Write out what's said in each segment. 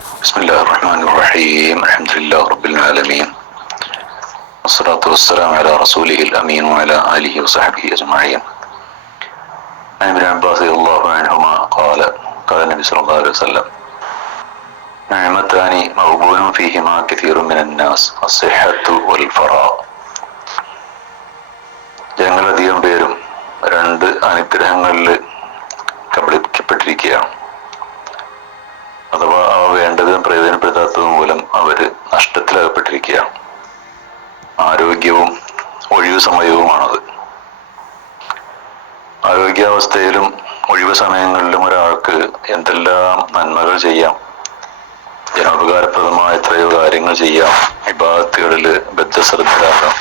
بسم الله الرحمن الرحيم الحمد لله رب العالمين والصلاة والسلام على رسوله الأمين وعلى آله وصحبه أجمعين. عن ابن عباس رضي الله عنهما قال النبي صلى الله عليه وسلم: نعمتان مغبون فيهما كثير من الناس الصحة والفراغ. ഞങ്ങളധികം പേരും രണ്ട് അനുഗ്രഹങ്ങളിൽ കബളിക്കപ്പെട്ടിരിക്കുകയാണ്. അഥവാ അവ വേണ്ടതും പ്രയോജനപ്പെടുത്താത്തതും മൂലം അവര് നഷ്ടത്തിലകപ്പെട്ടിരിക്കുകയാണ്. ആരോഗ്യവും ഒഴിവു സമയവുമാണത്. ആരോഗ്യാവസ്ഥയിലും ഒഴിവു സമയങ്ങളിലും ഒരാൾക്ക് എന്തെല്ലാം നന്മകൾ ചെയ്യാം, ജനോപകാരപ്രദമായ എത്രയോ കാര്യങ്ങൾ ചെയ്യാം, ഇബാദത്തുകളില് ബദ്ധശ്രദ്ധരാകാം.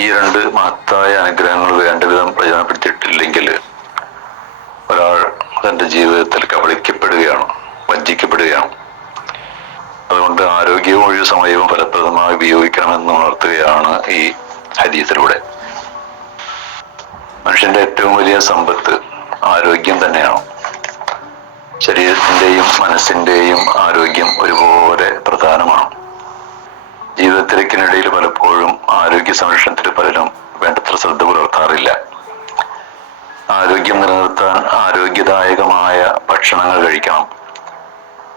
ഈ രണ്ട് മഹത്തായ അനുഗ്രഹങ്ങൾ വേണ്ട വിധം പ്രയോജനപ്പെടുത്തിയിട്ടില്ലെങ്കിൽ ഒരാൾ തന്റെ ജീവിതത്തിൽ കബളിക്കപ്പെടുകയാണ്, വഞ്ചിക്കപ്പെടുകയാണ്. അതുകൊണ്ട് ആരോഗ്യവും ഒഴിവു സമയവും ഫലപ്രദമായി ഉപയോഗിക്കണമെന്ന് ഉണർത്തുകയാണ് ഈ ഹദീസിലൂടെ. മനുഷ്യന്റെ ഏറ്റവും വലിയ സമ്പത്ത് ആരോഗ്യം തന്നെയാണ്. ശരീരത്തിന്റെയും മനസ്സിന്റെയും ആരോഗ്യം ഒരുപോലെ പ്രധാനമാണ്. ജീവിതത്തിരക്കിനിടയിൽ പലപ്പോഴും ആരോഗ്യ സംരക്ഷണത്തിൽ പലരും വേണ്ടത്ര ശ്രദ്ധ പുലർത്താറില്ല. ആരോഗ്യം നിലനിർത്താൻ ആരോഗ്യദായകമായ ഭക്ഷണങ്ങൾ കഴിക്കണം.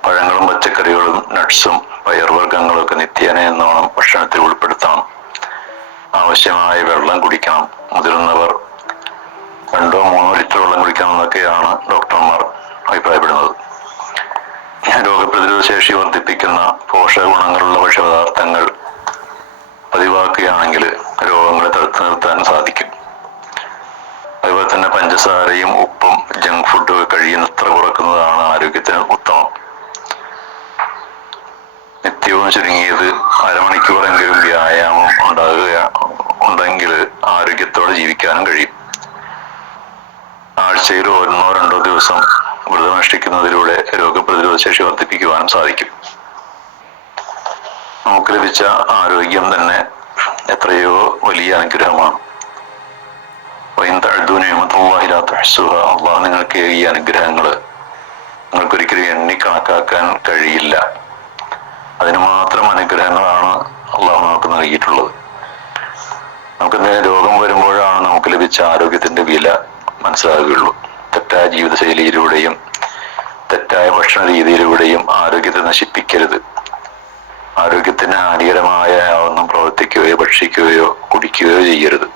പഴങ്ങളും പച്ചക്കറികളും നട്ട്സും പയർവർഗ്ഗങ്ങളും ഒക്കെ നിത്യേന എന്നോണം ഭക്ഷണത്തിൽ ഉൾപ്പെടുത്തണം. ആവശ്യമായ വെള്ളം കുടിക്കണം. മുതിർന്നവർ 2-3 ലിറ്റർ വെള്ളം കുടിക്കണം എന്നൊക്കെയാണ് ഡോക്ടർമാർ അഭിപ്രായപ്പെടുന്നത്. രോഗപ്രതിരോധ ശേഷി വർദ്ധിപ്പിക്കുന്ന പോഷക ഗുണങ്ങളുള്ള ഭക്ഷ്യപദാർത്ഥങ്ങൾ പതിവാക്കുകയാണെങ്കിൽ രോഗങ്ങളെ തടുത്തു നിർത്താൻ സാധിക്കും. അതുപോലെ തന്നെ പഞ്ചസാരയും ഉപ്പും ജങ്ക് ഫുഡും കഴിയുന്നത്ര കുറക്കുന്നതാണ് ആരോഗ്യത്തിന് ഉത്തമം. നിത്യവും ചുരുങ്ങിയത് അരമണിക്കൂറെങ്കിലും വ്യായാമം ഉണ്ടെങ്കിൽ ആരോഗ്യത്തോടെ ജീവിക്കാനും കഴിയും. ആഴ്ചയിൽ 1-2 ദിവസം വ്രതമനുഷ്ഠിക്കുന്നതിലൂടെ രോഗപ്രതിരോധ ശേഷി വർദ്ധിപ്പിക്കുവാനും സാധിക്കും. നമുക്ക് ലഭിച്ച ആരോഗ്യം തന്നെ എത്രയോ വലിയ അനുഗ്രഹമാണ്. അള്ളാഹു നിങ്ങൾക്ക് ഈ അനുഗ്രഹങ്ങൾ നിങ്ങൾക്കൊരിക്കലും എണ്ണിക്കണക്കാക്കാൻ കഴിയില്ല. അതിന് മാത്രം അനുഗ്രഹങ്ങളാണ് അള്ളാഹു നമുക്ക് നൽകിയിട്ടുള്ളത്. നമുക്ക് രോഗം വരുമ്പോഴാണ് നമുക്ക് ലഭിച്ച ആരോഗ്യത്തിന്റെ വില മനസ്സിലാകുകയുള്ളൂ. തെറ്റായ ജീവിതശൈലിയിലൂടെയും തെറ്റായ ഭക്ഷണ രീതിയിലൂടെയും ആരോഗ്യത്തെ നശിപ്പിക്കരുത്. ആരോഗ്യത്തിന് ഹാനികരമായ ഒന്നും പ്രവർത്തിക്കുകയോ ഭക്ഷിക്കുകയോ കുടിക്കുകയോ ചെയ്യരുത്.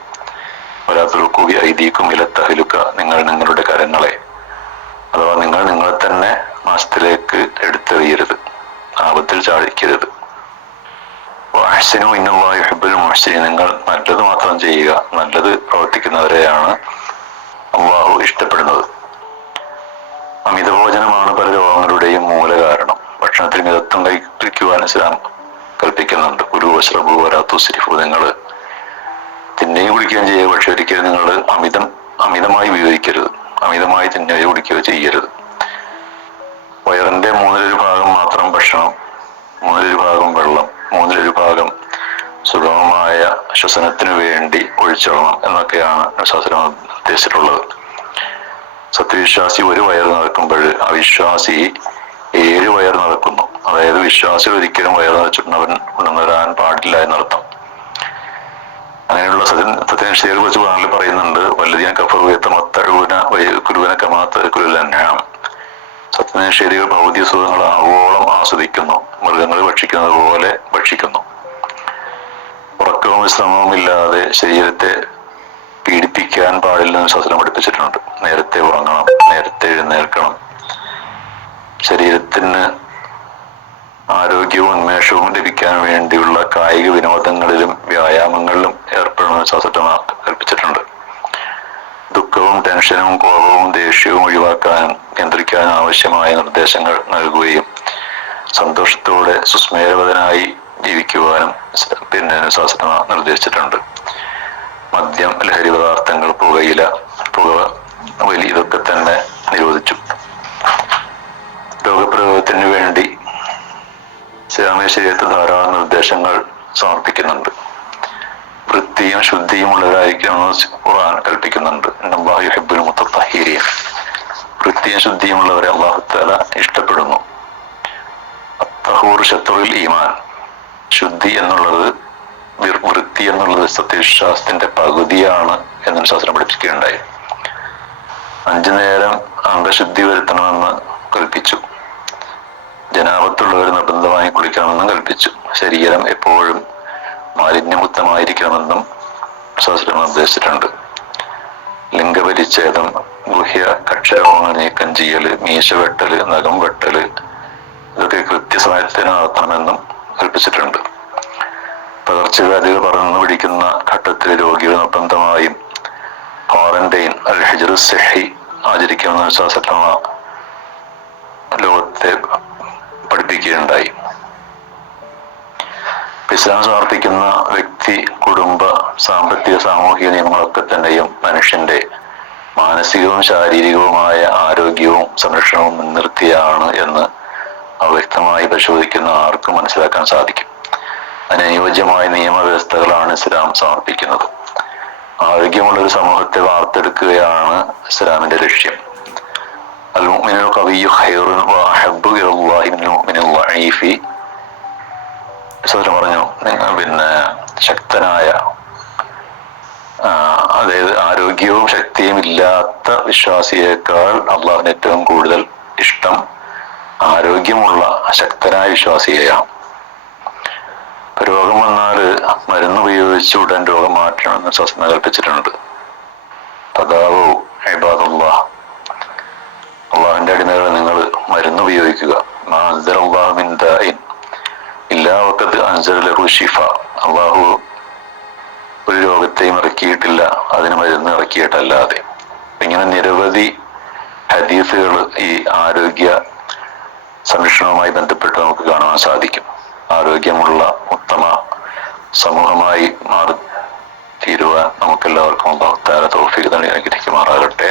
ഒരാൾക്കും ഐതിക്കും ഇലത്തഹലുക്ക, നിങ്ങൾ നിങ്ങളുടെ കരങ്ങളെ അഥവാ നിങ്ങൾ നിങ്ങളെ തന്നെ നാശത്തിലേക്ക് എടുത്തെറിയരുത്, ആപത്തിൽ ചാടിക്കരുത്. അഹ്സിനു ഇന്നല്ലാഹു യുഹിബ്ബുൽ മുഹ്സിനീൻ, നിങ്ങൾ നല്ലത് മാത്രം ചെയ്യുക. നല്ലത് പ്രവർത്തിക്കുന്നവരെയാണ് അള്ളാഹു ഇഷ്ടപ്പെടുന്നത്. അമിതഭോജനമാണ് പല രോഗങ്ങളുടെയും മൂല കാരണം. ഭക്ഷണത്തിൽ മിതത്വം കഴിക്കുവാൻ ഇസ്ലാം കൽപ്പിക്കുന്നുണ്ട്. കുലൂ വശ്റബൂ വലാ തുസ്രിഫൂ, നിങ്ങൾ തിന്നുകയും കുടിക്കുകയും ചെയ്യുക, പക്ഷെ ഒരിക്കലും നിങ്ങൾ അമിതമായി ഉപയോഗിക്കരുത്, അമിതമായി തിന്നുകയോ കുടിക്കുകയോ ചെയ്യരുത്. വയറിന്റെ 1/3 ഭാഗം മാത്രം ഭക്ഷണം, 1/3 ഭാഗം വെള്ളം, 1/3 ഭാഗം സുഗമമായ ശ്വസനത്തിനു വേണ്ടി ഒഴിച്ചോളണം എന്നൊക്കെയാണ് ശാസ്ത്രം ഉദ്ദേശിച്ചിട്ടുള്ളത്. സത്യവിശ്വാസി 1 വയറ് നടക്കുമ്പോൾ അവിശ്വാസി 7 വയറ് നടക്കുന്നു. അതായത് വിശ്വാസി ഒരിക്കലും വയറ് നിറച്ചിട്ടുള്ളവൻ ഉണർന്നുവരാൻ പാടില്ല എന്നർത്ഥം. അങ്ങനെയുള്ള സത്യനിഷ്ഠയെ കുറിച്ച് ഖുർആനിൽ പറയുന്നുണ്ട്, വല്ലദീന കഫറൂ യതമത്തഊന വയഅ്കുലൂന കമാ തഅ്കുലുൽ അൻആം. സത്യനിഷേധികൾ ഭൗതിക സുഖങ്ങൾ ആവോളം ആസ്വദിക്കുന്നു, മൃഗങ്ങൾ ഭക്ഷിക്കുന്നത് പോലെ ഭക്ഷിക്കുന്നു. ഉറക്കവും വിശ്രമവും ഇല്ലാതെ ശരീരത്തെ പീഡിപ്പിക്കാൻ പാടില്ലെന്ന് ശാസ്ത്രം പഠിപ്പിച്ചിട്ടുണ്ട്. നേരത്തെ ഉറങ്ങണം, നേരത്തെ എഴുന്നേൽക്കണം. ശരീരത്തിന് ആരോഗ്യവും ഉന്മേഷവും ലഭിക്കാൻ വേണ്ടിയുള്ള കായിക വിനോദങ്ങളിലും വ്യായാമങ്ങളിലും ഏർപ്പെടണമെന്ന് ശാസ്ത്രം കൽപ്പിച്ചിട്ടുണ്ട്. ദുഃഖവും ടെൻഷനും കോപവും ദേഷ്യവും ഒഴിവാക്കാനും നിയന്ത്രിക്കാനും ആവശ്യമായ നിർദ്ദേശങ്ങൾ നൽകുകയും സന്തോഷത്തോടെ സുസ്മേരവതനായി ജീവിക്കുവാനും ശാസ്ത്രം നിർദ്ദേശിച്ചിട്ടുണ്ട്. മദ്യം, ലഹരി പദാർത്ഥങ്ങൾ, പുകയില, വലി ഇതൊക്കെ തന്നെ നിരോധിച്ചു. രോഗപ്രതിരോധത്തിന് വേണ്ടി ഇസ്ലാമിക ശരീരത്തിൽ ധാരാളം നിർദ്ദേശങ്ങൾ സമർപ്പിക്കുന്നുണ്ട്. വൃത്തിയും ശുദ്ധിയും ഉള്ളവരായിരിക്കണമെന്ന് ഖുർആൻ കൽപ്പിക്കുന്നുണ്ട്. അല്ലാഹു യുഹിബ്ബുൽ മുത്തത്തൊഹിരീൻ, വൃത്തിയും ശുദ്ധിയുമുള്ളവരെ അല്ലാഹു തആല ഇഷ്ടപ്പെടുന്നു. അത്തൊഹൂർ ശത്രുൽ ഈമാൻ, ശുദ്ധി എന്നുള്ളത്, വൃത്തി എന്നുള്ളത് സത്യവിശ്വാസത്തിന്റെ പകുതിയാണ് എന്ന് ശാസ്ത്രം പഠിപ്പിക്കുകയുണ്ടായി. 5 നേരം അംഗശുദ്ധി വരുത്തണമെന്ന് കൽപ്പിച്ചു. ജനാപത്തുള്ളവർ നിർബന്ധമായി കുളിക്കണമെന്നും കൽപ്പിച്ചു. ശരീരം എപ്പോഴും മാലിന്യമുക്തമായിരിക്കണമെന്നും ശാസ്ത്രം നിർദ്ദേശിച്ചിട്ടുണ്ട്. ലിംഗപരിച്ഛേദം, ഗുഹ്യ കക്ഷരോഗങ്ങൾ നീക്കം ചെയ്യല്, മീശ വെട്ടല്, നഖം വെട്ടല്, ഇതൊക്കെ കൃത്യസമയത്തിന് നടത്തണമെന്നും കൽപ്പിച്ചിട്ടുണ്ട്. പകർച്ചവ്യാധികൾ പടർന്നു പിടിക്കുന്ന ഘട്ടത്തിൽ രോഗികൾ നിർബന്ധമായും ക്വാറന്റൈൻ അൽ-ഹിജ്ർ സഹി ആചരിക്കണമെന്ന് ശാസ്ത്രജ്ഞ ലോകത്തെ പഠിപ്പിക്കുകയുണ്ടായി. ഇസ്ലാം സമർപ്പിക്കുന്ന വ്യക്തി, കുടുംബ, സാമ്പത്തിക, സാമൂഹിക നിയമങ്ങളൊക്കെ തന്നെയും മനുഷ്യന്റെ മാനസികവും ശാരീരികവുമായ ആരോഗ്യവും സംരക്ഷണവും മുൻനിർത്തിയാണ് എന്ന് അവ്യക്തമായി പരിശോധിക്കുന്ന ആർക്കും മനസ്സിലാക്കാൻ സാധിക്കും. അതിനനുയോജ്യമായ നിയമവ്യവസ്ഥകളാണ് ഇസ്ലാം സമർപ്പിക്കുന്നത്. ആരോഗ്യമുള്ള ഒരു സമൂഹത്തെ വാർത്തെടുക്കുകയാണ് ഇസ്ലാമിന്റെ ലക്ഷ്യം. അൽ മുഅ്മിനുൽ ഖവിയ്യു ഖൈറുൻ വഅഹബ്ബു ഇലല്ലാഹി മിനൽ മുഅ്മിനിൽ ളഈഫി. പറഞ്ഞു, ശക്തനായ, അതായത് ആരോഗ്യവും ശക്തിയും ഇല്ലാത്ത വിശ്വാസിയേക്കാൾ അള്ളാഹുവിന് ഏറ്റവും കൂടുതൽ ഇഷ്ടം ആരോഗ്യമുള്ള ശക്തനായ വിശ്വാസിയെയാണ്. രോഗം വന്നാൽ മരുന്ന് ഉപയോഗിച്ച് ഉടൻ രോഗം മാറ്റണമെന്ന് ശാസ്ത്രം കൽപ്പിച്ചിട്ടുണ്ട്. തദാവൂ ഇബാദുല്ലാഹ്, അള്ളാഹുവിന്റെ അടിമകൾ നിങ്ങൾ മരുന്ന് ഉപയോഗിക്കുക. മാ അൻസലല്ലാഹു മിൻ ദാഇൻ ഇല്ലാ വഖദ് അൻസല ലഹു ശിഫ. അള്ളാഹു ഒരു രോഗത്തെയും ഇറക്കിയിട്ടില്ല അതിന് മരുന്ന് ഇറക്കിയിട്ടല്ലാതെ. ഇങ്ങനെ നിരവധി ഹദീസുകൾ ഈ ആരോഗ്യ സംരക്ഷണവുമായി ബന്ധപ്പെട്ട് നമുക്ക് കാണാൻ സാധിക്കും. ആരോഗ്യമുള്ള ഉത്തമ സമൂഹമായി മാറി തീരുവാൻ നമുക്കെല്ലാവർക്കും അല്ലാഹു തആല തൗഫീഖ് നൽകി അനുഗ്രഹിക്കുമാറാകട്ടെ.